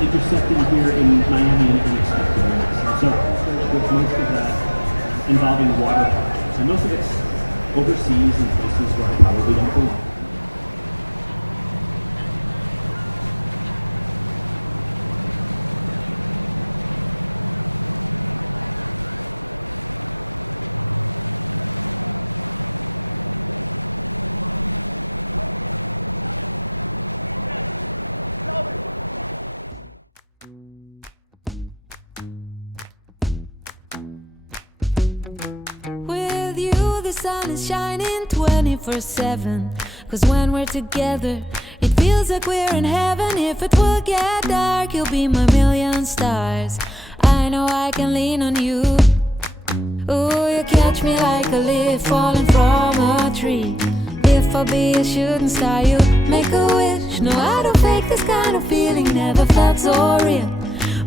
intersecting here in Miami and unexpected ways. So with most of that involving water projects, and most of it's overseas in places where I probably don't belong. sun is shining 24/7. Cause when we're together, it feels like we're in heaven. If it will get dark, you'll be my million stars. I know I can lean on you. Ooh, you catch me like a leaf falling from a tree. If I'll be a shooting star, you make a wish. No, I don't fake this kind of feeling, never felt so real.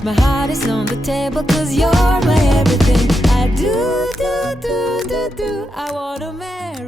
My heart is on the table cause you're my everything. I do, I wanna marry